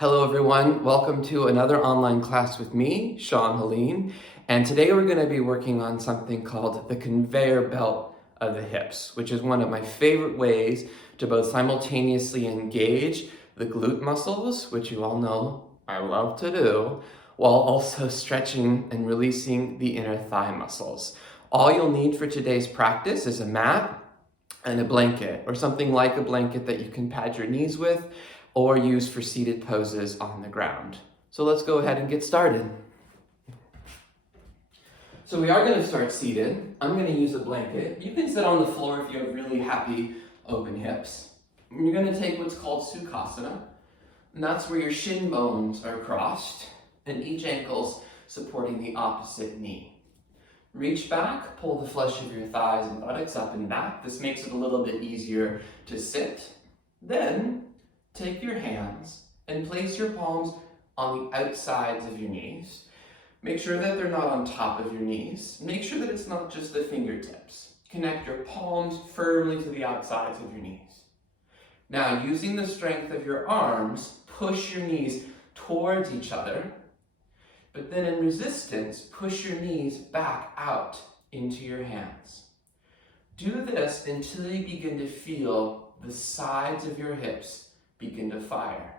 Hello everyone, welcome to another online class with me, Haleen, and today we're going to be working on something called the conveyor belt of the hips, which is one of my favorite ways to both simultaneously engage the glute muscles, which you all know I love to do, while also stretching and releasing the inner thigh muscles. All you'll need for today's practice is a mat and a blanket, or something like a blanket that you can pad your knees with, or use for seated poses on the ground. So let's go ahead and get started. So we are going to start seated. I'm going to use a blanket. You can sit on the floor if you have really happy open hips. And you're going to take what's called Sukhasana, and that's where your shin bones are crossed and each ankle's supporting the opposite knee. Reach back, pull the flesh of your thighs and buttocks up and back. This makes it a little bit easier to sit. Then take your hands and place your palms on the outsides of your knees. Make sure that they're not on top of your knees. Make sure that it's not just the fingertips. Connect your palms firmly to the outsides of your knees. Now, using the strength of your arms, push your knees towards each other, but then in resistance, push your knees back out into your hands. Do this until you begin to feel the sides of your hips begin to fire.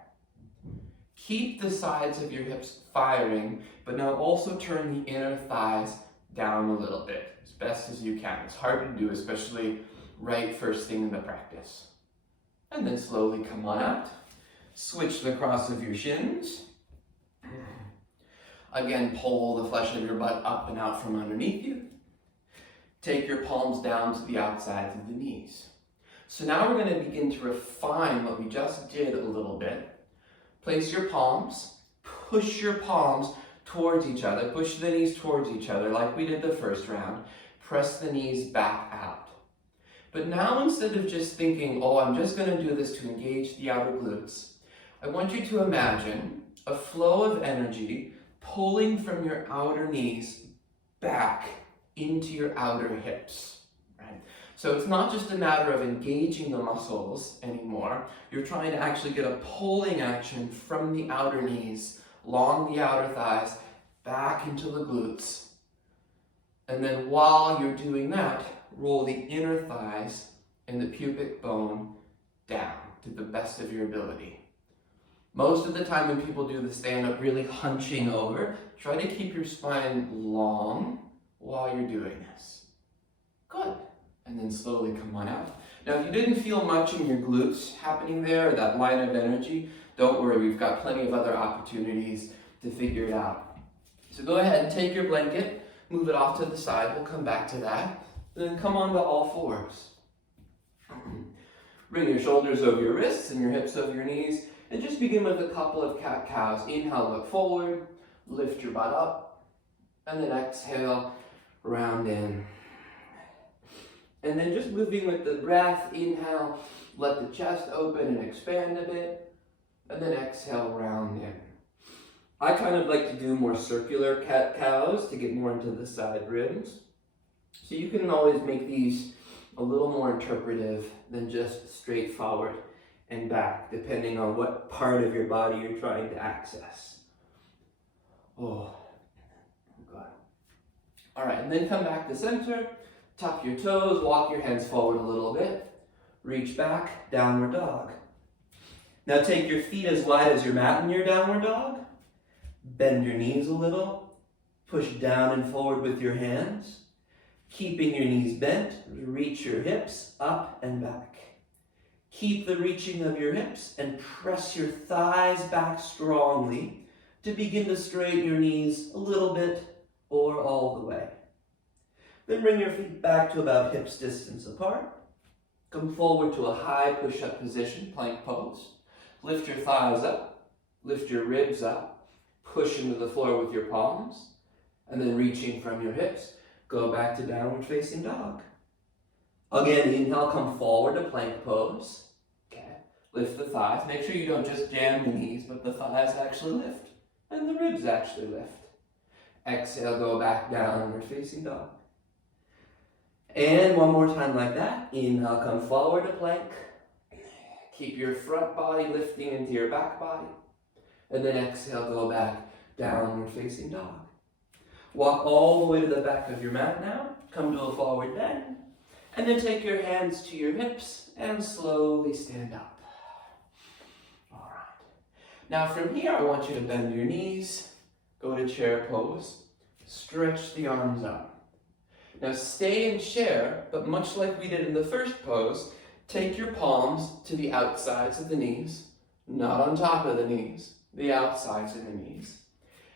Keep the sides of your hips firing, but now also turn the inner thighs down a little bit, as best as you can. It's hard to do, especially right first thing in the practice. And then slowly come on out. Switch the cross of your shins. Again, pull the flesh of your butt up and out from underneath you. Take your palms down to the outsides of the knees. So now we're going to begin to refine what we just did a little bit. Place your palms, push your palms towards each other, push the knees towards each other like we did the first round. Press the knees back out. But now instead of just thinking, oh, I'm just going to do this to engage the outer glutes, I want you to imagine a flow of energy pulling from your outer knees back into your outer hips. So it's not just a matter of engaging the muscles anymore. You're trying to actually get a pulling action from the outer knees, along the outer thighs, back into the glutes. And then while you're doing that, roll the inner thighs and the pubic bone down to the best of your ability. Most of the time when people do the stand-up really hunching over, try to keep your spine long while you're doing this. Good. And then slowly come on out. Now, if you didn't feel much in your glutes happening there, or that line of energy, don't worry, we've got plenty of other opportunities to figure it out. So go ahead and take your blanket, move it off to the side, we'll come back to that. Then come onto all fours. Bring your shoulders over your wrists and your hips over your knees, and just begin with a couple of cat-cows. Inhale, look forward, lift your butt up, and then exhale, round in. And then just moving with the breath, inhale, let the chest open and expand a bit, and then exhale, round in. I kind of like to do more circular cat-cows to get more into the side ribs. So you can always make these a little more interpretive than just straight forward and back, depending on what part of your body you're trying to access. Oh, God. All right, and then come back to center. Tuck your toes, walk your hands forward a little bit. Reach back, downward dog. Now take your feet as wide as your mat in your downward dog. Bend your knees a little. Push down and forward with your hands. Keeping your knees bent, reach your hips up and back. Keep the reaching of your hips and press your thighs back strongly to begin to straighten your knees a little bit or all the way. Then bring your feet back to about hips distance apart. Come forward to a high push-up position, plank pose. Lift your thighs up, lift your ribs up, push into the floor with your palms, and then reaching from your hips, go back to downward facing dog. Again, inhale, come forward to plank pose. Okay. Lift the thighs. Make sure you don't just jam the knees, but the thighs actually lift, and the ribs actually lift. Exhale, go back downward facing dog. And one more time like that. Inhale, come forward to plank. Keep your front body lifting into your back body. And then exhale, go back, downward facing dog. Walk all the way to the back of your mat now. Come to a forward bend. And then take your hands to your hips and slowly stand up. All right. Now from here, I want you to bend your knees, go to chair pose, stretch the arms up. Now stay in chair, but much like we did in the first pose, take your palms to the outsides of the knees, not on top of the knees, the outsides of the knees.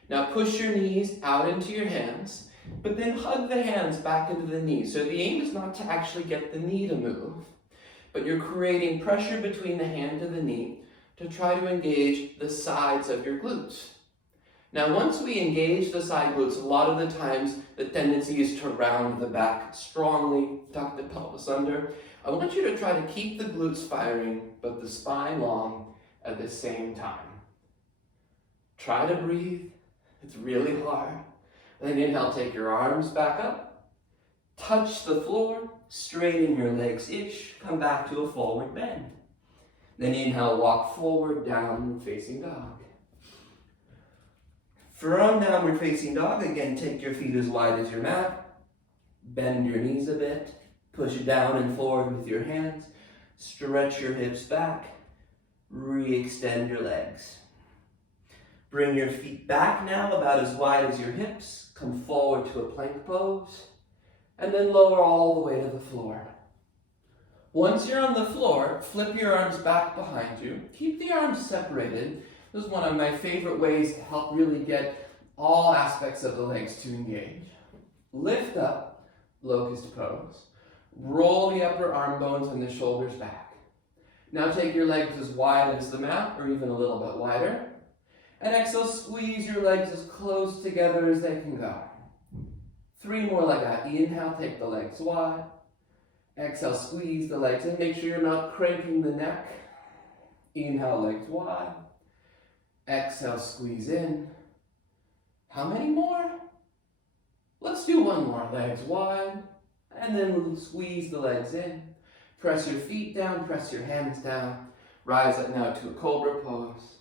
Now push your knees out into your hands, but then hug the hands back into the knees. So the aim is not to actually get the knee to move, but you're creating pressure between the hand and the knee to try to engage the sides of your glutes. Now once we engage the side glutes, a lot of the times the tendency is to round the back strongly, tuck the pelvis under. I want you to try to keep the glutes firing, but the spine long at the same time. Try to breathe. It's really hard. Then inhale, take your arms back up. Touch the floor, straighten your legs-ish, come back to a forward bend. Then inhale, walk forward, downward facing dog. From downward facing dog, again, take your feet as wide as your mat. Bend your knees a bit. Push down and forward with your hands. Stretch your hips back. Re-extend your legs. Bring your feet back now about as wide as your hips. Come forward to a plank pose. And then lower all the way to the floor. Once you're on the floor, flip your arms back behind you. Keep the arms separated. This is one of my favorite ways to help really get all aspects of the legs to engage. Lift up, locust pose. Roll the upper arm bones and the shoulders back. Now take your legs as wide as the mat, or even a little bit wider. And exhale, squeeze your legs as close together as they can go. 3 more like that. Inhale, take the legs wide. Exhale, squeeze the legs in. Make sure you're not cranking the neck. Inhale, legs wide. Exhale, squeeze in. How many more? Let's do 1 more. Legs wide. And then squeeze the legs in. Press your feet down, press your hands down. Rise up now to a Cobra Pose.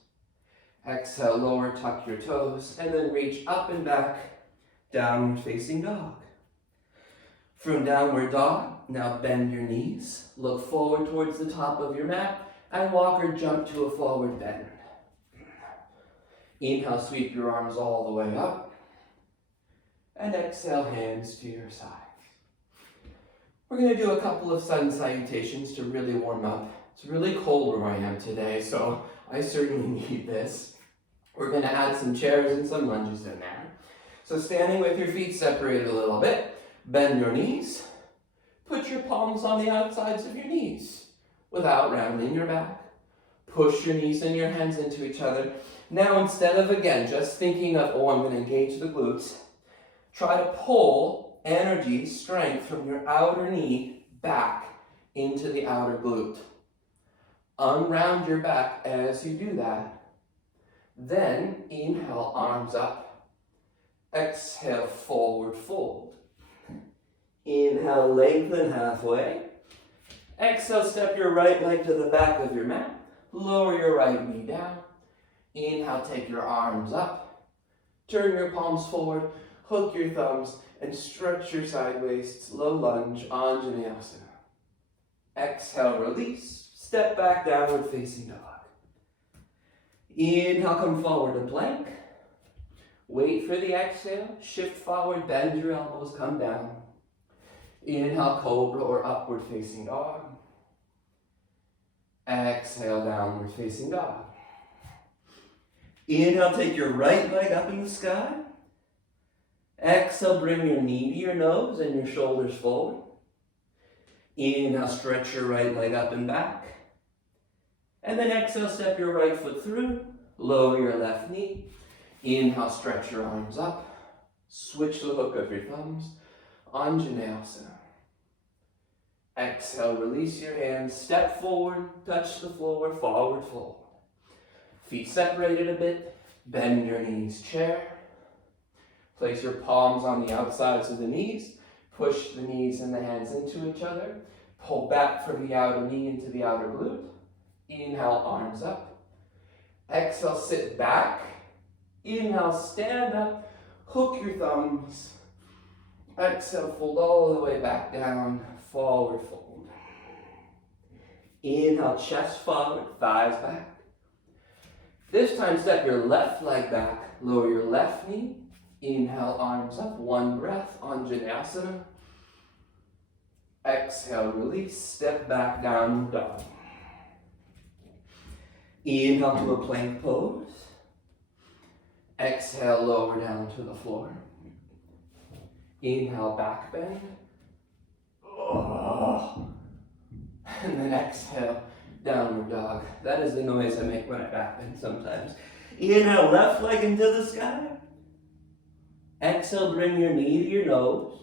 Exhale, lower, tuck your toes, and then reach up and back, downward facing dog. From downward dog, now bend your knees, look forward towards the top of your mat, and walk or jump to a forward bend. Inhale, sweep your arms all the way up, and exhale, hands to your sides. We're going to do a couple of sun salutations to really warm up. It's really cold where I am today, so I certainly need this. We're going to add some chairs and some lunges in there. So standing with your feet separated a little bit, bend your knees. Put your palms on the outsides of your knees without rounding your back. Push your knees and your hands into each other. Now instead of, again, just thinking of, oh, I'm going to engage the glutes, try to pull energy, strength from your outer knee back into the outer glute. Unround your back as you do that. Then inhale, arms up. Exhale, forward fold. Inhale, lengthen halfway. Exhale, step your right leg to the back of your mat. Lower your right knee down. Inhale, take your arms up. Turn your palms forward. Hook your thumbs and stretch your side waist. Low lunge, Anjaneyasana. Exhale, release. Step back, downward facing dog. Inhale, come forward to plank. Wait for the exhale. Shift forward, bend your elbows, come down. Inhale, cobra or upward facing dog. Exhale, downward facing dog. Inhale, take your right leg up in the sky. Exhale, bring your knee to your nose and your shoulders forward. Inhale, stretch your right leg up and back. And then exhale, step your right foot through, lower your left knee. Inhale, stretch your arms up. Switch the hook of your thumbs. Anjaneyasana. Exhale, release your hands, step forward, touch the floor, forward fold. Feet separated a bit, bend your knees, chair. Place your palms on the outsides of the knees. Push the knees and the hands into each other. Pull back from the outer knee into the outer glute. Inhale, arms up. Exhale, sit back. Inhale, stand up. Hook your thumbs. Exhale, fold all the way back down. Forward fold. Inhale, chest forward, thighs back. This time, step your left leg back. Lower your left knee. Inhale, arms up. One breath, Anjaneyasana. Exhale, release. Step back, downward dog. Inhale to a plank pose. Exhale, lower down to the floor. Inhale, back bend. Oh. And then exhale, downward dog. That is the noise I make when I back bend sometimes. Inhale, left leg into the sky. Exhale, bring your knee to your nose.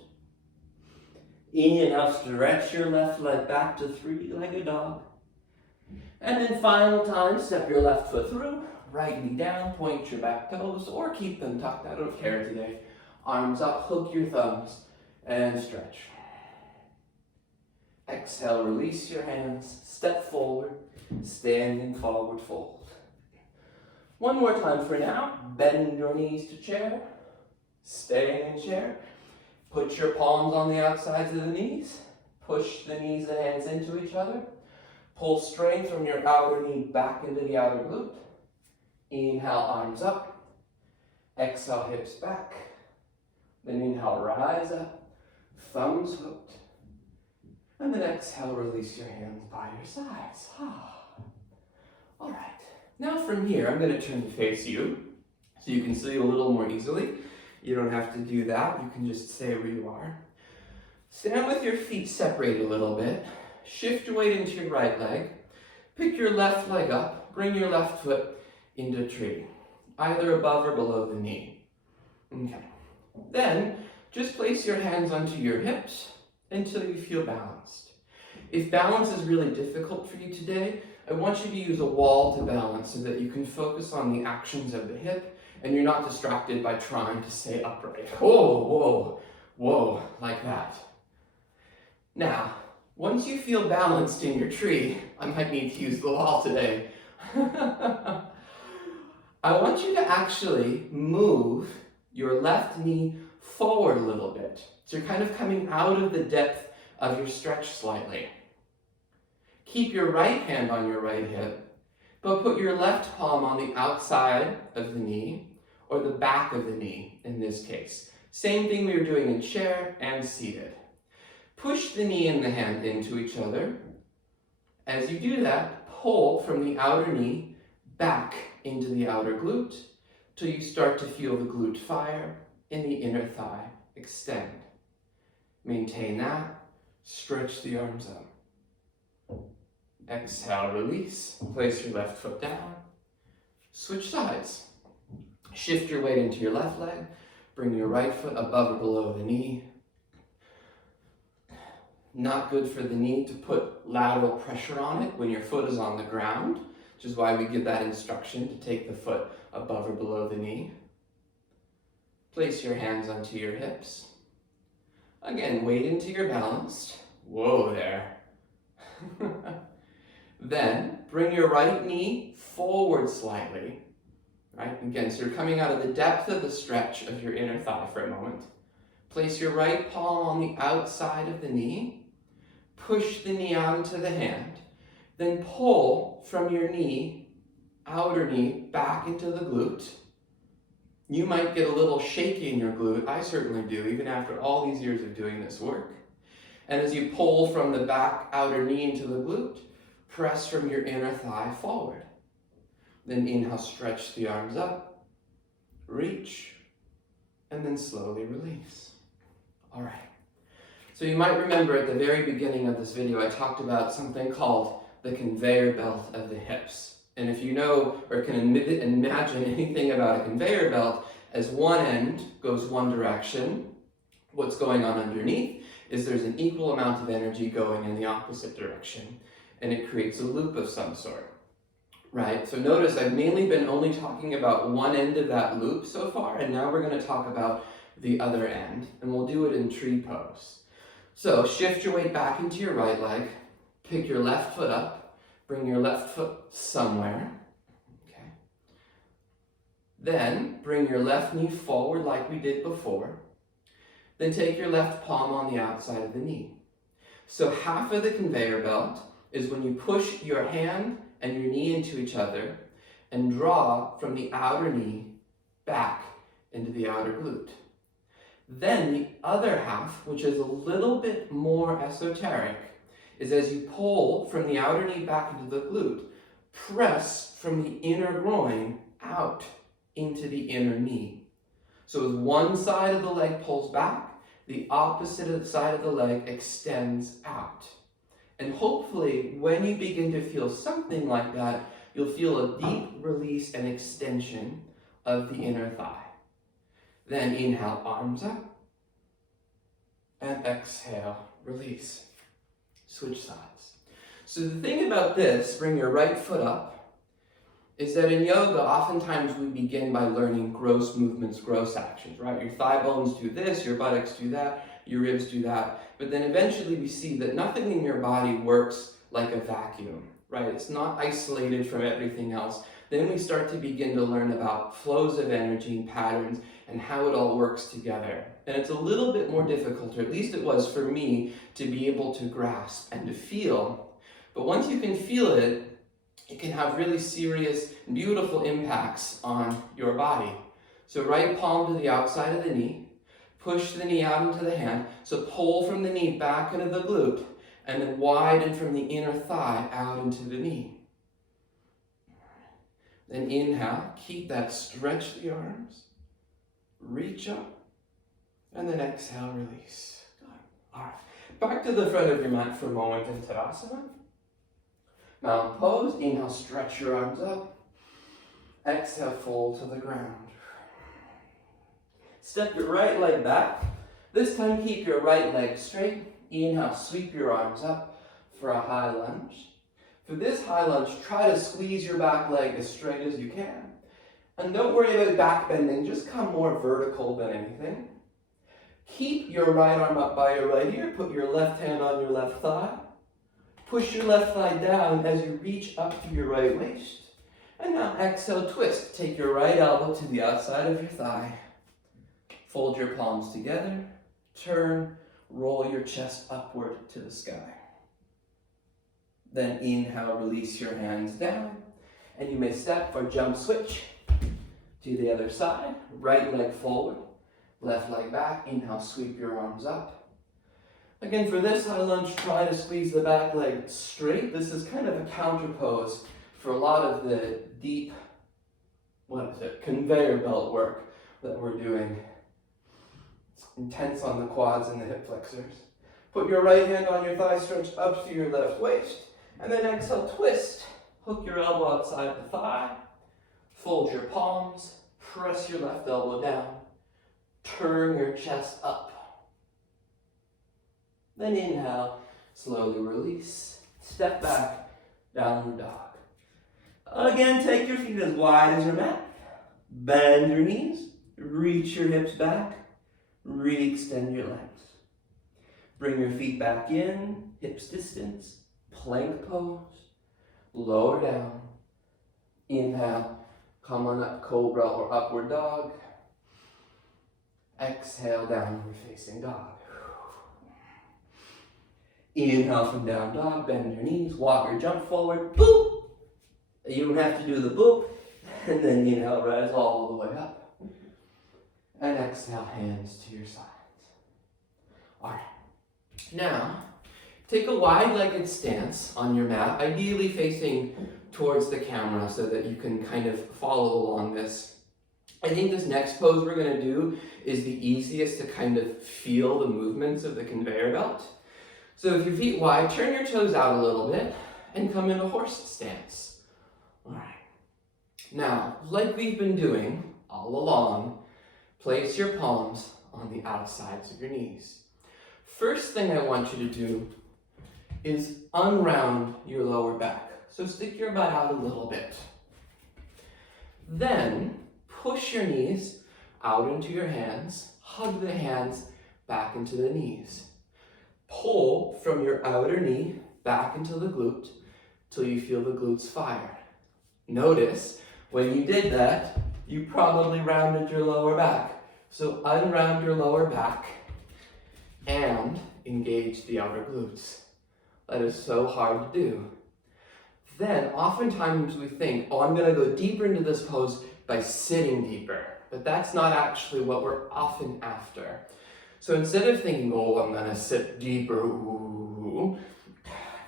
Inhale, stretch your left leg back to three-legged dog. And then final time, step your left foot through, right knee down, point your back toes, or keep them tucked, I don't care today. Arms up, hook your thumbs, and stretch. Exhale, release your hands, step forward, standing forward fold. One more time for now, bend your knees to chair, stay in chair. Put your palms on the outsides of the knees, push the knees and hands into each other. Pull strength from your outer knee back into the outer glute. Inhale, arms up. Exhale, hips back. Then inhale, rise up. Thumbs hooked. And then exhale, release your hands by your sides. All right. Now from here, I'm going to turn to face you so you can see a little more easily. You don't have to do that. You can just stay where you are. Stand with your feet separated a little bit. Shift your weight into your right leg. Pick your left leg up. Bring your left foot into tree, either above or below the knee. Okay. Then, just place your hands onto your hips until you feel balanced. If balance is really difficult for you today, I want you to use a wall to balance so that you can focus on the actions of the hip and you're not distracted by trying to stay upright. Whoa, whoa, whoa, like that. Now, once you feel balanced in your tree, I might need to use the wall today. I want you to actually move your left knee forward a little bit. So you're kind of coming out of the depth of your stretch slightly. Keep your right hand on your right hip, but put your left palm on the outside of the knee, or the back of the knee in this case. Same thing we were doing in chair and seated. Push the knee and the hand into each other. As you do that, pull from the outer knee back into the outer glute till you start to feel the glute fire in the inner thigh extend. Maintain that. Stretch the arms up. Exhale, release. Place your left foot down. Switch sides. Shift your weight into your left leg. Bring your right foot above or below the knee. Not good for the knee to put lateral pressure on it when your foot is on the ground, which is why we give that instruction to take the foot above or below the knee. Place your hands onto your hips. Again, weight into your balance. Whoa there. Then bring your right knee forward slightly. Right? Again, so you're coming out of the depth of the stretch of your inner thigh for a moment. Place your right palm on the outside of the knee. Push the knee out into the hand. Then pull from your knee, outer knee, back into the glute. You might get a little shaky in your glute. I certainly do, even after all these years of doing this work. And as you pull from the back outer knee into the glute, press from your inner thigh forward. Then inhale, stretch the arms up, reach, and then slowly release. All right. So you might remember at the very beginning of this video, I talked about something called the conveyor belt of the hips. And if you know or can imagine anything about a conveyor belt, as one end goes one direction, what's going on underneath is there's an equal amount of energy going in the opposite direction, and it creates a loop of some sort, right? So notice I've mainly been only talking about one end of that loop so far, and now we're going to talk about the other end, and we'll do it in tree pose. So shift your weight back into your right leg, pick your left foot up, bring your left foot somewhere, okay? Then bring your left knee forward like we did before. Then take your left palm on the outside of the knee. So half of the conveyor belt is when you push your hand and your knee into each other and draw from the outer knee back into the outer glute. Then the other half, which is a little bit more esoteric, is as you pull from the outer knee back into the glute, press from the inner groin out into the inner knee. So as one side of the leg pulls back, the opposite side of the leg extends out. And hopefully, when you begin to feel something like that, you'll feel a deep release and extension of the inner thigh. Then inhale, arms up. And exhale, release. Switch sides. So the thing about this, bring your right foot up, is that in yoga, oftentimes we begin by learning gross movements, gross actions, right? Your thigh bones do this, your buttocks do that, your ribs do that. But then eventually we see that nothing in your body works like a vacuum, right? It's not isolated from everything else. Then we start to begin to learn about flows of energy and patterns and how it all works together. And it's a little bit more difficult, or at least it was for me, to be able to grasp and to feel. But once you can feel it, it can have really serious, beautiful impacts on your body. So right palm to the outside of the knee, push the knee out into the hand, so pull from the knee back into the glute, and then widen from the inner thigh out into the knee. Then inhale, keep that, stretch the arms, reach up, and then exhale, release. Good. All right, back to the front of your mat for a moment in Tadasana. Mountain pose, inhale, stretch your arms up. Exhale, fold to the ground. Step your right leg back. This time keep your right leg straight. Inhale, sweep your arms up for a high lunge. For this high lunge, try to squeeze your back leg as straight as you can. And don't worry about back bending, just come more vertical than anything. Keep your right arm up by your right ear, put your left hand on your left thigh. Push your left thigh down as you reach up to your right waist. And now exhale, twist. Take your right elbow to the outside of your thigh. Fold your palms together. Turn, roll your chest upward to the sky. Then inhale, release your hands down. And you may step or jump switch to the other side. Right leg forward, left leg back. Inhale, sweep your arms up. Again, for this high lunge, try to squeeze the back leg straight. This is kind of a counter pose for a lot of the deep, conveyor belt work that we're doing. It's intense on the quads and the hip flexors. Put your right hand on your thigh, stretch up to your left waist, and then exhale, twist. Hook your elbow outside the thigh, fold your palms, press your left elbow down, turn your chest up. Then inhale, slowly release, step back, downward dog. Again, take your feet as wide as your mat, bend your knees, reach your hips back, re-extend your legs. Bring your feet back in, hips distance, plank pose, lower down. Inhale, come on up, cobra or upward dog. Exhale, downward facing dog. Inhale from down dog, bend your knees, walk or jump forward, boop. You don't have to do the boop. And then inhale, rise all the way up. And exhale, hands to your sides. All right. Now, take a wide-legged stance on your mat, ideally facing towards the camera so that you can kind of follow along this. I think this next pose we're going to do is the easiest to kind of feel the movements of the conveyor belt. So if your feet wide, turn your toes out a little bit and come into horse stance. All right. Now, like we've been doing all along, place your palms on the outsides of your knees. First thing I want you to do is unround your lower back. So stick your butt out a little bit. Then push your knees out into your hands, hug the hands back into the knees. Pull from your outer knee back into the glute till you feel the glutes fire. Notice when you did that, You probably rounded your lower back. So unround your lower back and engage the outer glutes. That is so hard to do. Then oftentimes we think, oh, I'm gonna go deeper into this pose by sitting deeper. But that's not actually what we're often after. So instead of thinking, oh, I'm gonna sit deeper, ooh,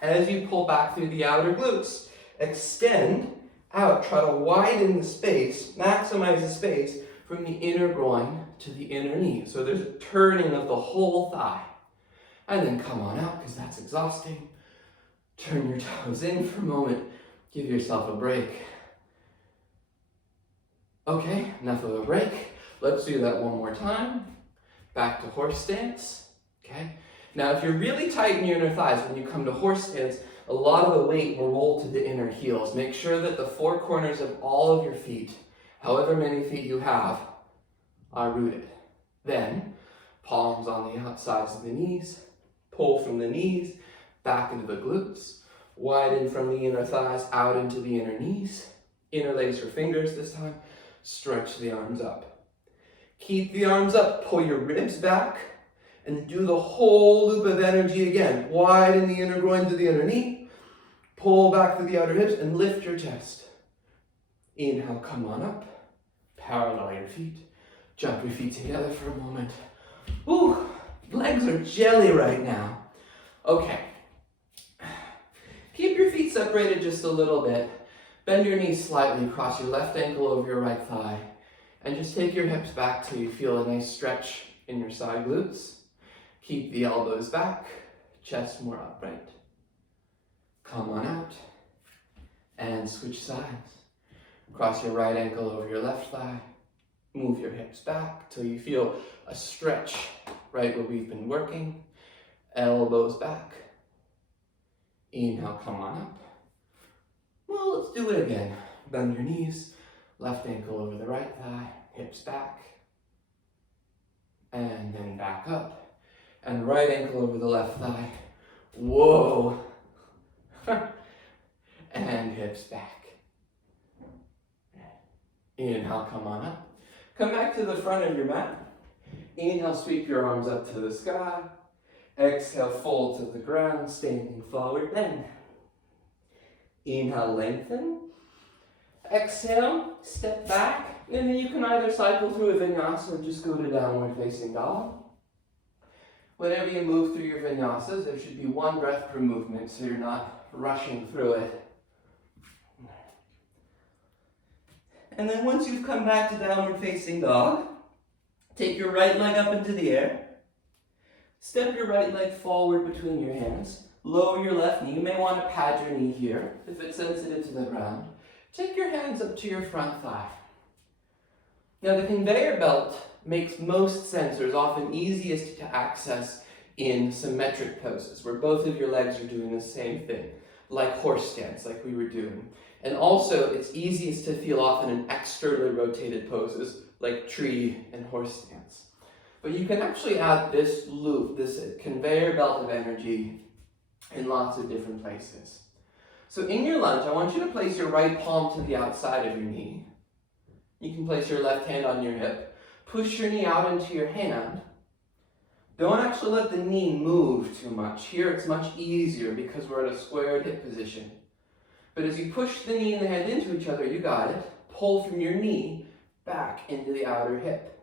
as you pull back through the outer glutes, extend out, try to widen the space, maximize the space from the inner groin to the inner knee. So there's a turning of the whole thigh. And then come on out, because that's exhausting. Turn your toes in for a moment. Give yourself a break. Okay, enough of a break. Let's do that one more time. Back to horse stance. Okay. Now, if you're really tight in your inner thighs, when you come to horse stance, a lot of the weight will roll to the inner heels. Make sure that the four corners of all of your feet, however many feet you have, are rooted. Then, palms on the outsides of the knees. Pull from the knees, back into the glutes. Widen from the inner thighs, out into the inner knees. Interlace your fingers this time. Stretch the arms up. Keep the arms up. Pull your ribs back. And do the whole loop of energy again. Widen the inner groin to the inner knee. Pull back to the outer hips and lift your chest. Inhale, come on up. Parallel your feet. Jump your feet together for a moment. Ooh, legs are jelly right now. Okay. Keep your feet separated just a little bit. Bend your knees slightly, cross your left ankle over your right thigh. And just take your hips back till you feel a nice stretch in your side glutes. Keep the elbows back, chest more upright. Come on out and switch sides. Cross your right ankle over your left thigh. Move your hips back till you feel a stretch right where we've been working. Elbows back. Inhale, come on up. Well, let's do it again. Bend your knees, left ankle over the right thigh, hips back. And then back up. And right ankle over the left thigh. Whoa. And hips back. Inhale, come on up. Come back to the front of your mat. Inhale, sweep your arms up to the sky. Exhale, fold to the ground, standing forward bend. Inhale, lengthen. Exhale, step back. And then you can either cycle through a vinyasa or just go to downward facing dog. Whenever you move through your vinyasas, there should be one breath per movement so you're not rushing through it. And then once you've come back to downward facing dog, take your right leg up into the air. Step your right leg forward between your hands. Lower your left knee. You may want to pad your knee here if it's sensitive to the ground. Take your hands up to your front thigh. Now the conveyor belt makes most sense, or is often easiest to access in symmetric poses, where both of your legs are doing the same thing, like horse stance, like we were doing. And also, it's easiest to feel often in externally rotated poses, like tree and horse stance. But you can actually add this loop, this conveyor belt of energy, in lots of different places. So in your lunge, I want you to place your right palm to the outside of your knee. You can place your left hand on your hip. Push your knee out into your hand. Don't actually let the knee move too much. Here it's much easier because we're in a squared hip position. But as you push the knee and the hand into each other, you got it. Pull from your knee back into the outer hip.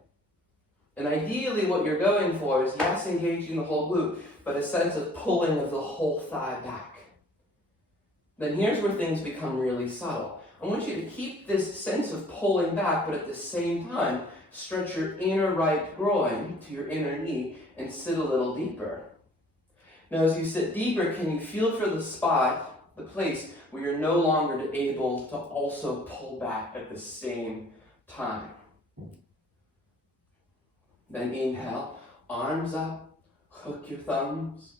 And ideally what you're going for is, yes, engaging the whole glute, but a sense of pulling of the whole thigh back. Then here's where things become really subtle. I want you to keep this sense of pulling back, but at the same time, stretch your inner right groin to your inner knee and sit a little deeper. Now as you sit deeper, can you feel for the spot, the place where you're no longer able to also pull back at the same time? Then inhale, arms up, hook your thumbs.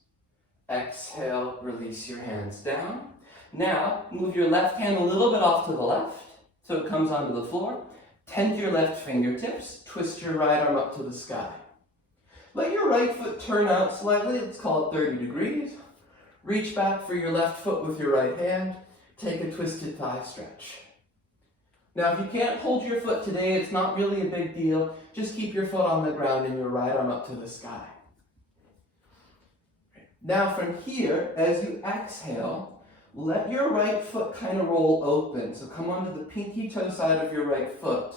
Exhale, release your hands down. Now, move your left hand a little bit off to the left so it comes onto the floor. Tenth your left fingertips, twist your right arm up to the sky. Let your right foot turn out slightly, let's call it 30 degrees. Reach back for your left foot with your right hand. Take a twisted thigh stretch. Now, if you can't hold your foot today, it's not really a big deal. Just keep your foot on the ground and your right arm up to the sky. Now, from here, as you exhale, let your right foot kind of roll open. So come onto the pinky toe side of your right foot.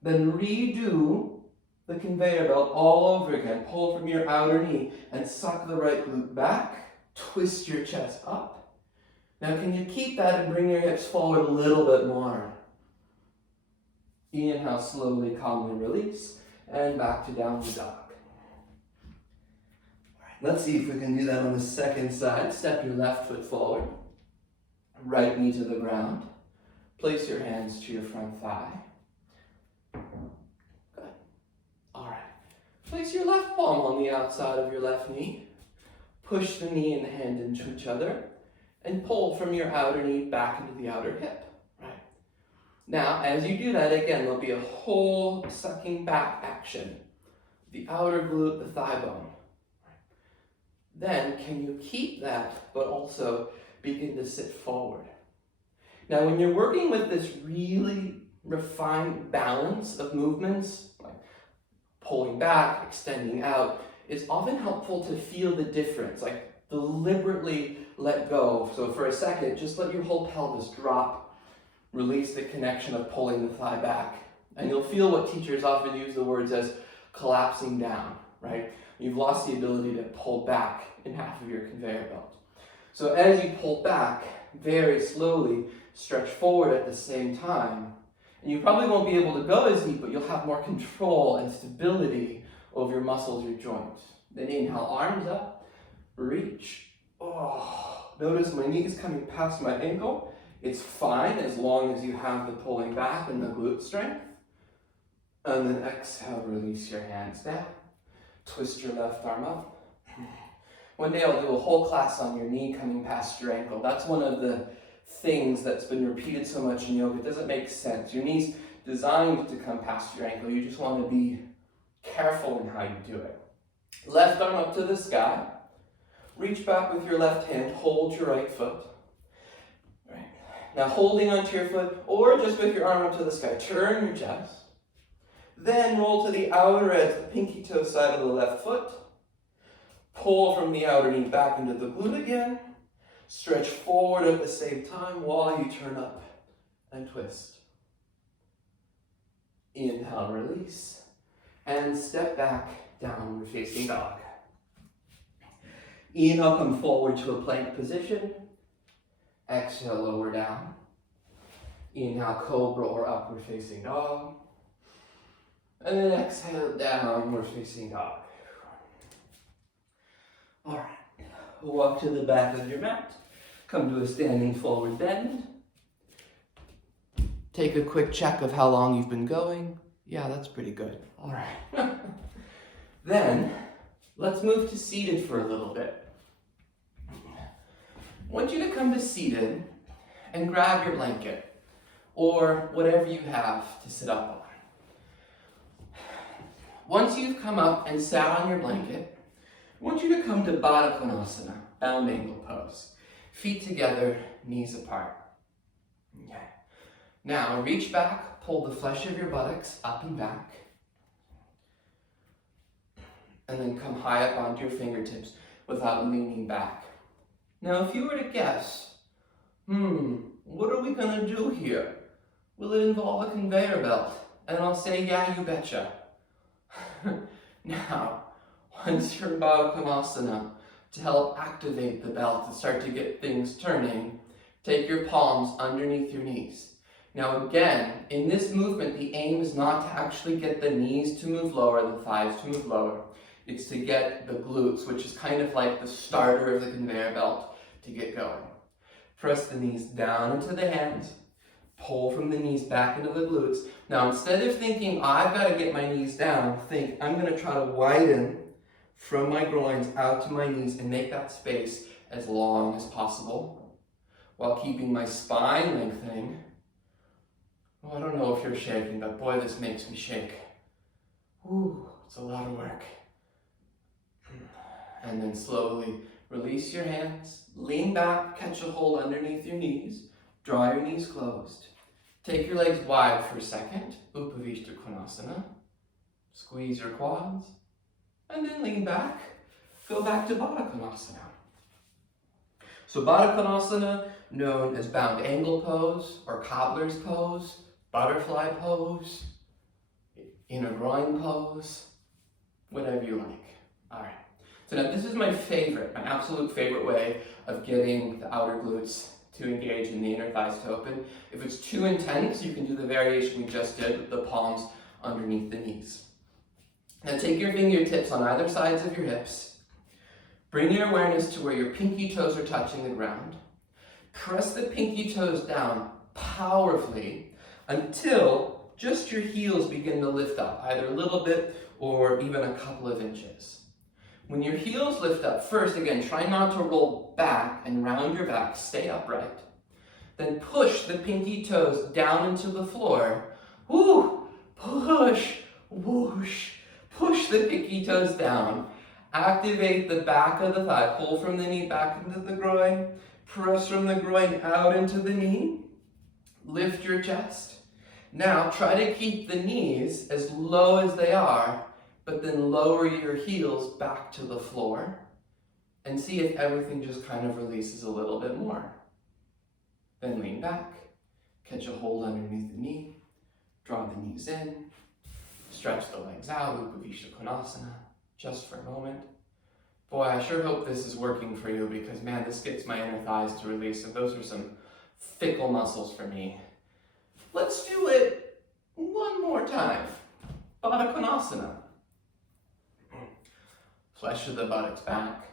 Then redo the conveyor belt all over again. Pull from your outer knee and suck the right glute back. Twist your chest up. Now, can you keep that and bring your hips forward a little bit more? Inhale, slowly, calmly release, and back to downward dog. All right, let's see if we can do that on the second side. Step your left foot forward, right knee to the ground. Place your hands to your front thigh. Good. All right. Place your left palm on the outside of your left knee. Push the knee and the hand into each other, and pull from your outer knee back into the outer hip. Now, as you do that, again, there'll be a whole sucking back action. The outer glute, the thigh bone. Then, can you keep that, but also begin to sit forward? Now, when you're working with this really refined balance of movements, like pulling back, extending out, it's often helpful to feel the difference, like deliberately let go. So for a second, just let your whole pelvis drop. Release the connection of pulling the thigh back. And you'll feel what teachers often use the words as collapsing down, right? You've lost the ability to pull back in half of your conveyor belt. So as you pull back, very slowly stretch forward at the same time. And you probably won't be able to go as deep, but you'll have more control and stability over your muscles, your joints. Then inhale, arms up, reach. Oh, notice my knee is coming past my ankle. It's fine as long as you have the pulling back and the glute strength. And then exhale, release your hands down. Twist your left arm up. One day I'll do a whole class on your knee coming past your ankle. That's one of the things that's been repeated so much in yoga. It doesn't make sense. Your knee's designed to come past your ankle. You just want to be careful in how you do it. Left arm up to the sky. Reach back with your left hand. Hold your right foot. Now holding onto your foot, or just with your arm up to the sky, turn your chest. Then roll to the outer edge, the pinky toe side of the left foot. Pull from the outer knee back into the glute again. Stretch forward at the same time while you turn up and twist. Inhale, release. And step back, downward facing dog. Inhale, come forward to a plank position. Exhale, lower down. Inhale, cobra or upward facing dog. And then exhale, downward facing dog. All right, walk to the back of your mat. Come to a standing forward bend. Take a quick check of how long you've been going. Yeah, that's pretty good. All right. Then, let's move to seated for a little bit. I want you to come to seated and grab your blanket or whatever you have to sit up on. Once you've come up and sat on your blanket, I want you to come to Konasana, bound angle pose. Feet together, knees apart. Okay. Now reach back, pull the flesh of your buttocks up and back. And then come high up onto your fingertips without leaning back. Now, if you were to guess, what are we going to do here? Will it involve a conveyor belt? And I'll say, yeah, you betcha. Now, once you're in Konasana, to help activate the belt and start to get things turning, take your palms underneath your knees. Now again, in this movement, the aim is not to actually get the knees to move lower, the thighs to move lower. It's to get the glutes, which is kind of like the starter of the conveyor belt, to get going. Press the knees down into the hands, pull from the knees back into the glutes. Now instead of thinking, I've got to get my knees down, think, I'm going to try to widen from my groins out to my knees and make that space as long as possible while keeping my spine lengthening. Oh, I don't know if you're shaking, but boy, this makes me shake. Ooh, it's a lot of work. And then slowly release your hands, lean back, catch a hold underneath your knees, draw your knees closed. Take your legs wide for a second, Upavishta Konasana. Squeeze your quads, and then lean back. Go back to Baddha Konasana. So Baddha Konasana, known as bound angle pose, or cobbler's pose, butterfly pose, inner groin pose, whatever you like. All right. So now this is my absolute favorite way of getting the outer glutes to engage and the inner thighs to open. If it's too intense, you can do the variation we just did with the palms underneath the knees. Now take your fingertips on either sides of your hips. Bring your awareness to where your pinky toes are touching the ground. Press the pinky toes down powerfully until just your heels begin to lift up, either a little bit or even a couple of inches. When your heels lift up, first, again, try not to roll back and round your back, stay upright. Then push the pinky toes down into the floor. Woo! Push, whoosh. Push the pinky toes down. Activate the back of the thigh. Pull from the knee back into the groin. Press from the groin out into the knee. Lift your chest. Now try to keep the knees as low as they are, but then lower your heels back to the floor and see if everything just kind of releases a little bit more. Then lean back, catch a hold underneath the knee, draw the knees in, stretch the legs out, Upavishta Konasana, just for a moment. Boy, I sure hope this is working for you because, man, this gets my inner thighs to release. And those are some fickle muscles for me. Let's do it one more time. Baddha Konasana. Flesh of the buttocks back.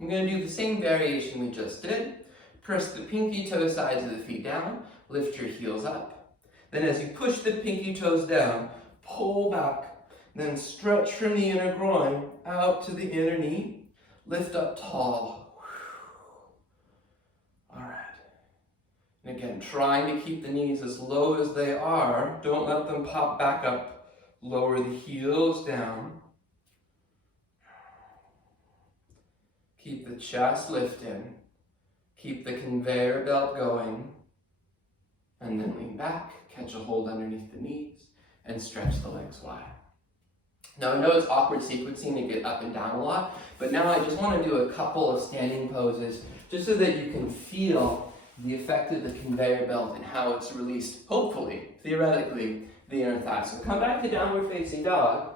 I'm going to do the same variation we just did. Press the pinky toe sides of the feet down. Lift your heels up. Then as you push the pinky toes down, pull back. Then stretch from the inner groin out to the inner knee. Lift up tall. All right. And again, trying to keep the knees as low as they are. Don't let them pop back up. Lower the heels down. Keep the chest lifted. Keep the conveyor belt going. And then lean back, catch a hold underneath the knees, and stretch the legs wide. Now I know it's awkward sequencing to get up and down a lot, but now I just want to do a couple of standing poses just so that you can feel the effect of the conveyor belt and how it's released, hopefully, theoretically, the inner thigh. So come back to downward facing dog.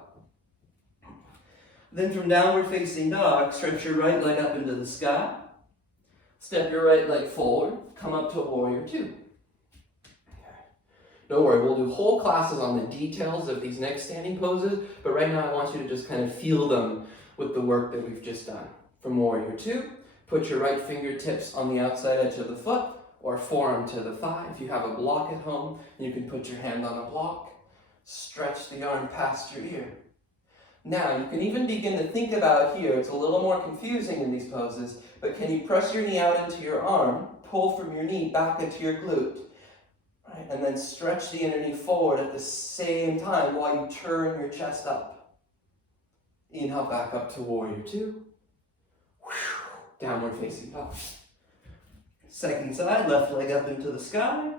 Then from downward facing dog, stretch your right leg up into the sky. Step your right leg forward, come up to warrior two. Don't worry, we'll do whole classes on the details of these next standing poses, but right now I want you to just kind of feel them with the work that we've just done. From warrior two, put your right fingertips on the outside edge of the foot or forearm to the thigh. If you have a block at home, you can put your hand on a block. Stretch the arm past your ear. Now, you can even begin to think about here, it's a little more confusing in these poses, but can you press your knee out into your arm, pull from your knee back into your glute, right? And then stretch the inner knee forward at the same time while you turn your chest up. Inhale back up to warrior two. Downward facing dog. Second side, left leg up into the sky.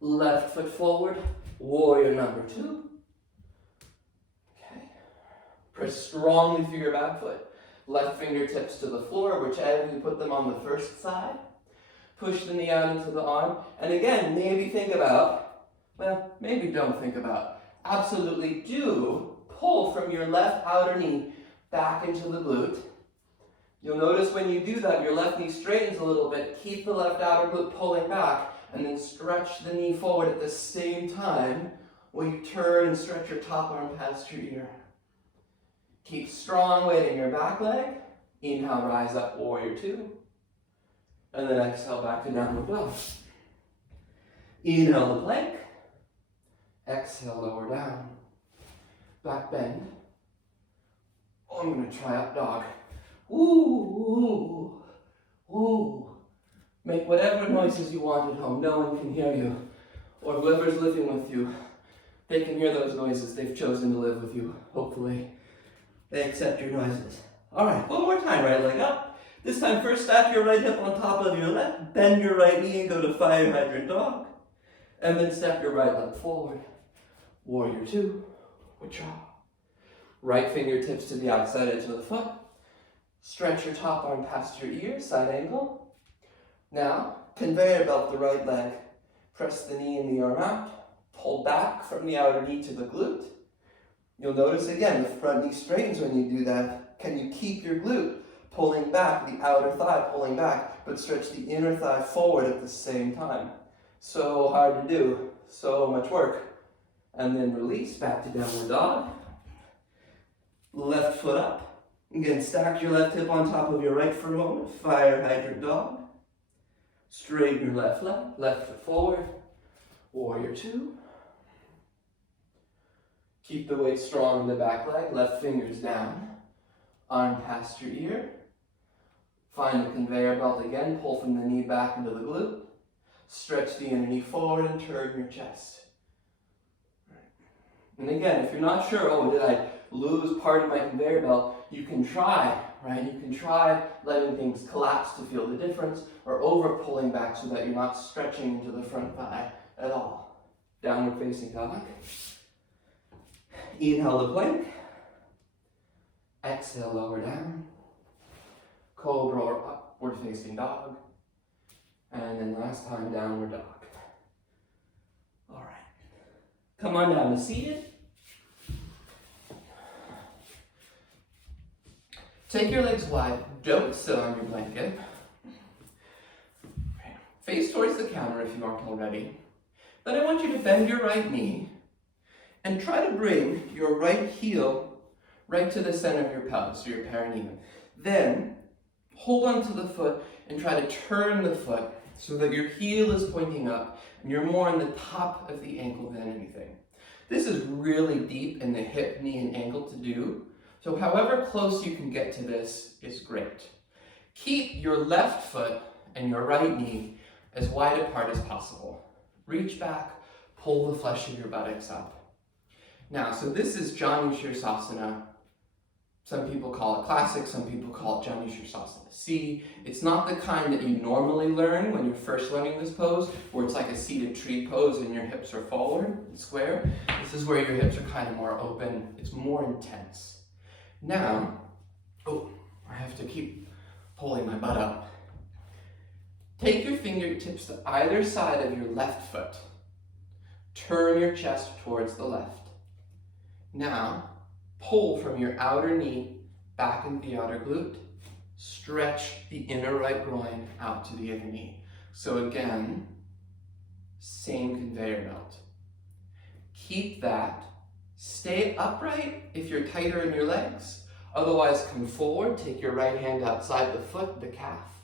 Left foot forward, warrior number two. Press strongly through your back foot. Left fingertips to the floor, whichever you put them on the first side. Push the knee out into the arm. And again, maybe think about, well, maybe don't think about. Absolutely do pull from your left outer knee back into the glute. You'll notice when you do that, your left knee straightens a little bit. Keep the left outer glute pulling back, and then stretch the knee forward at the same time while you turn and stretch your top arm past your ear. Keep strong weight in your back leg. Inhale, rise up, warrior two. And then exhale back to downward dog. Inhale the plank. Exhale, lower down. Back bend. Oh, I'm going to try up dog. Ooh, ooh, ooh. Make whatever noises you want at home. No one can hear you. Or whoever's living with you, they can hear those noises. They've chosen to live with you, hopefully. They accept your noises. All right, one more time, right leg up. This time, first stack your right hip on top of your left. Bend your right knee and go to fire hydrant dog. And then step your right leg forward. Warrior two, Ucha. Right fingertips to the outside edge of the foot. Stretch your top arm past your ear, side angle. Now, conveyor belt the right leg. Press the knee and the arm out. Pull back from the outer knee to the glute. You'll notice again, the front knee straightens when you do that. Can you keep your glute pulling back, the outer thigh pulling back, but stretch the inner thigh forward at the same time? So hard to do, so much work. And then release, back to downward dog. Left foot up. Again, stack your left hip on top of your right for a moment. Fire hydrant dog. Straighten your left leg, left foot forward. Warrior two. Keep the weight strong in the back leg, left fingers down. Arm past your ear. Find the conveyor belt again, pull from the knee back into the glute. Stretch the inner knee forward and turn your chest. And again, if you're not sure, oh, did I lose part of my conveyor belt, you can try, right? You can try letting things collapse to feel the difference, or over pulling back so that you're not stretching into the front thigh at all. Downward facing dog. Inhale to plank. Exhale, lower down. Cobra or upward facing dog. And then last time, downward dog. All right. Come on down to seated. Take your legs wide. Don't sit on your blanket. Face towards the counter if you aren't already. Then I want you to bend your right knee and try to bring your right heel right to the center of your pelvis, or your perineum. Then hold onto the foot and try to turn the foot so that your heel is pointing up and you're more on the top of the ankle than anything. This is really deep in the hip, knee, and ankle to do. So however close you can get to this is great. Keep your left foot and your right knee as wide apart as possible. Reach back, pull the flesh of your buttocks up. Now, so this is Janu Sirsasana. Some people call it classic, some people call it Janu Sirsasana C. It's not the kind that you normally learn when you're first learning this pose, where it's like a seated tree pose and your hips are forward and square. This is where your hips are kind of more open. It's more intense. Now, I have to keep pulling my butt up. Take your fingertips to either side of your left foot. Turn your chest towards the left. Now, pull from your outer knee back into the outer glute. Stretch the inner right groin out to the inner knee. So again, same conveyor belt. Keep that. Stay upright if you're tighter in your legs. Otherwise, come forward. Take your right hand outside the foot, the calf,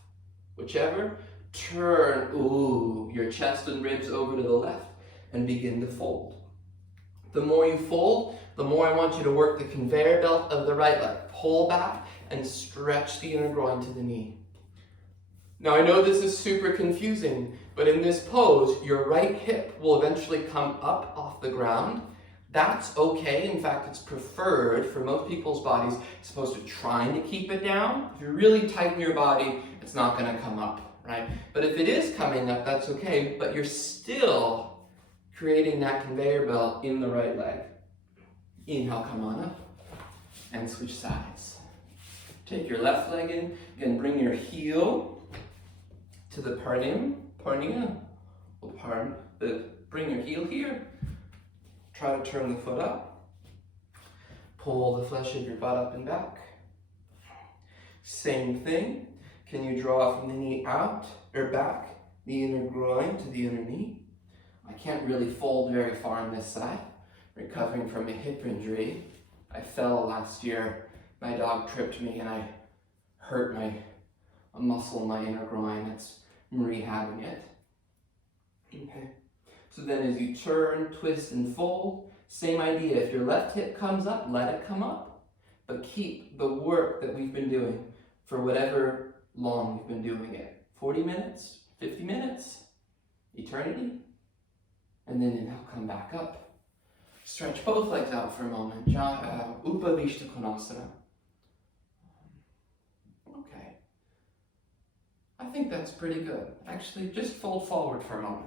whichever. Turn, your chest and ribs over to the left and begin to fold. The more you fold, the more I want you to work the conveyor belt of the right leg. Pull back and stretch the inner groin to the knee. Now I know this is super confusing, but in this pose, your right hip will eventually come up off the ground. That's okay. In fact, it's preferred for most people's bodies. It's supposed to try to keep it down. If you really tighten your body, it's not going to come up, right? But if it is coming up, that's okay. But you're still creating that conveyor belt in the right leg. Inhale, come on up, and switch sides. Take your left leg in. Again, bring your heel to the perineum. Bring your heel here. Try to turn the foot up. Pull the flesh of your butt up and back. Same thing. Can you draw from the knee out or back, the inner groin to the inner knee? I can't really fold very far on this side. Recovering from a hip injury. I fell last year. My dog tripped me and I hurt a muscle in my inner groin. I'm rehabbing it. Okay. So then as you turn, twist, and fold, same idea. If your left hip comes up, let it come up. But keep the work that we've been doing for whatever long we've been doing it. 40 minutes, 50 minutes, eternity. And then inhale, come back up. Stretch both legs out for a moment. Upavishta Konasana. Okay. I think that's pretty good. Actually, just fold forward for a moment.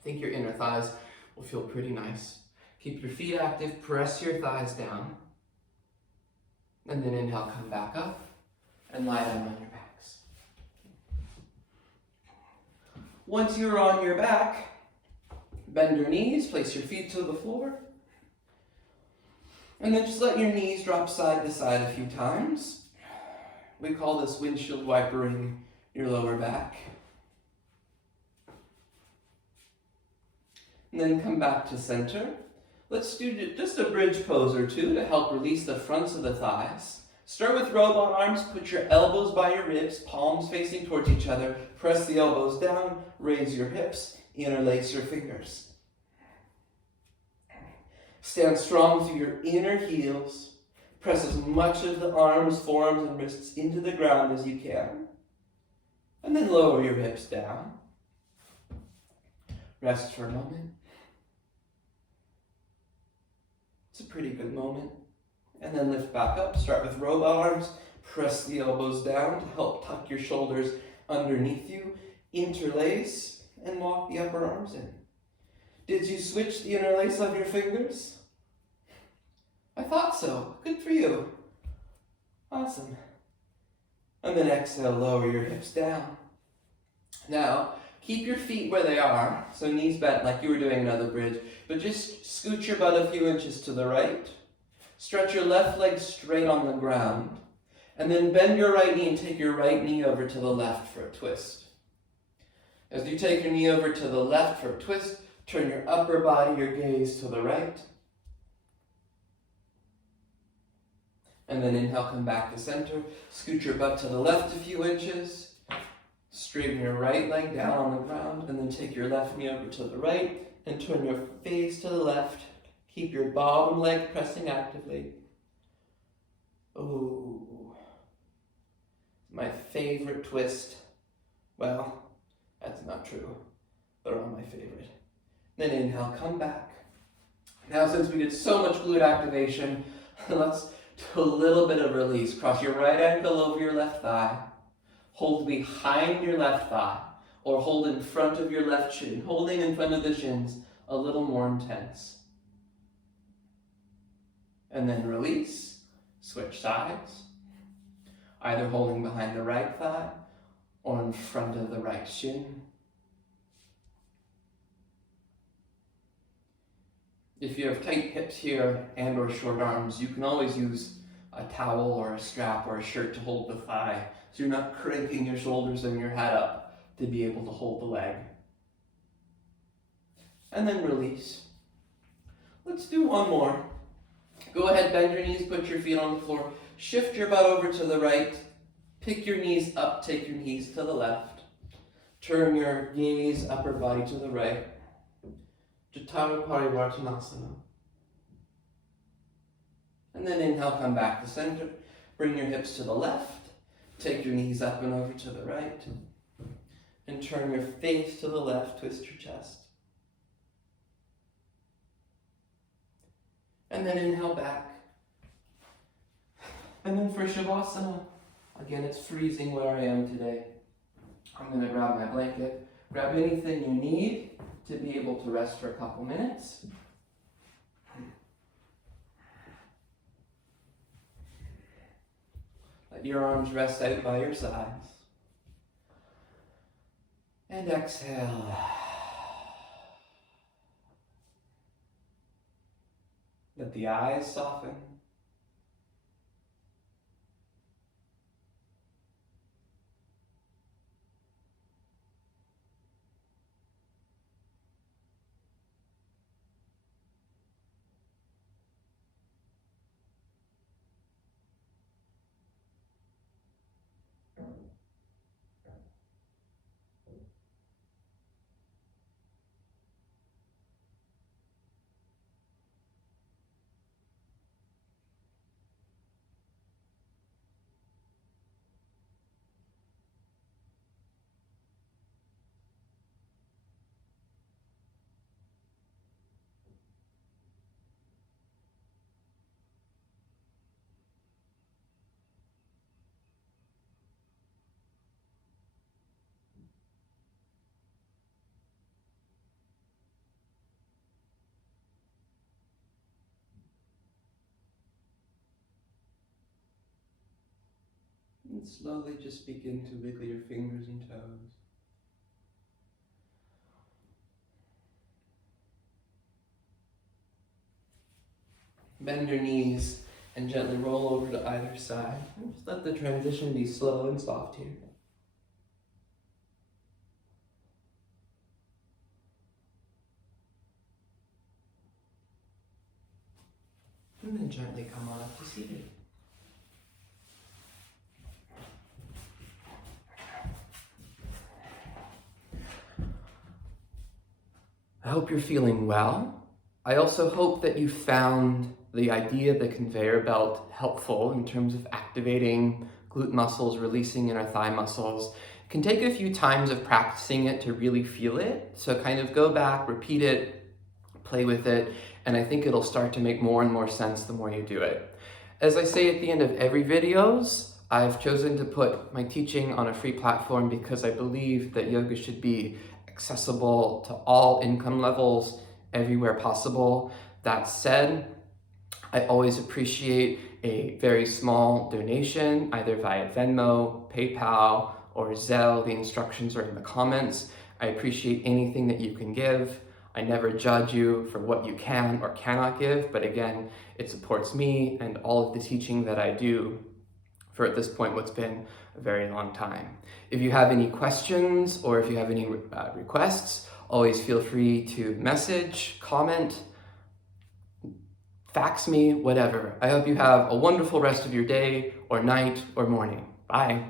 I think your inner thighs will feel pretty nice. Keep your feet active, press your thighs down. And then inhale, come back up and lie down on your backs. Once you're on your back, bend your knees, place your feet to the floor. And then just let your knees drop side to side a few times. We call this windshield wipering your lower back. And then come back to center. Let's do just a bridge pose or two to help release the fronts of the thighs. Start with robot arms, put your elbows by your ribs, palms facing towards each other. Press the elbows down, raise your hips, interlace your fingers. Stand strong through your inner heels. Press as much of the arms, forearms, and wrists into the ground as you can. And then lower your hips down. Rest for a moment. It's a pretty good moment. And then lift back up. Start with robot arms. Press the elbows down to help tuck your shoulders underneath you. Interlace and walk the upper arms in. Did you switch the interlace of your fingers? I thought so. Good for you. Awesome. And then exhale, lower your hips down. Now, keep your feet where they are, so knees bent like you were doing another bridge, but just scoot your butt a few inches to the right. Stretch your left leg straight on the ground, and then bend your right knee and take your right knee over to the left for a twist. As you take your knee over to the left for a twist, turn your upper body, your gaze to the right. And then inhale, come back to center. Scoot your butt to the left a few inches. Straighten your right leg down on the ground, and then take your left knee over to the right and turn your face to the left. Keep your bottom leg pressing actively. Ooh, my favorite twist. Well, that's not true. They're all my favorite. Then inhale, come back. Now, since we did so much glute activation, let's do a little bit of release. Cross your right ankle over your left thigh. Hold behind your left thigh, or hold in front of your left shin. Holding in front of the shins, a little more intense. And then release, switch sides. Either holding behind the right thigh, or in front of the right shin. If you have tight hips here and or short arms, you can always use a towel or a strap or a shirt to hold the thigh, so you're not cranking your shoulders and your head up to be able to hold the leg. And then release. Let's do one more. Go ahead, bend your knees, put your feet on the floor, shift your butt over to the right, pick your knees up, take your knees to the left, turn your gaze, upper body to the right. Konasana. And then inhale, come back to center. Bring your hips to the left. Take your knees up and over to the right. And turn your face to the left. Twist your chest. And then inhale back. And then for Shavasana. Again, it's freezing where I am today. I'm going to grab my blanket. Grab anything you need to be able to rest for a couple minutes. Let your arms rest out by your sides. And exhale. Let the eyes soften. And slowly just begin to wiggle your fingers and toes. Bend your knees and gently roll over to either side. And just let the transition be slow and soft here. And then gently come on up to seated. I hope you're feeling well. I also hope that you found the idea of the conveyor belt helpful in terms of activating glute muscles, releasing inner thigh muscles. It can take a few times of practicing it to really feel it. So kind of go back, repeat it, play with it, and I think it'll start to make more and more sense the more you do it. As I say at the end of every videos, I've chosen to put my teaching on a free platform because I believe that yoga should be accessible to all income levels everywhere possible. That said, I always appreciate a very small donation, either via Venmo, PayPal, or Zelle. The instructions are in the comments. I appreciate anything that you can give. I never judge you for what you can or cannot give, but again, it supports me and all of the teaching that I do for at this point what's been a very long time. If you have any questions or if you have any requests, always feel free to message, comment, fax me, whatever. I hope you have a wonderful rest of your day or night or morning. Bye.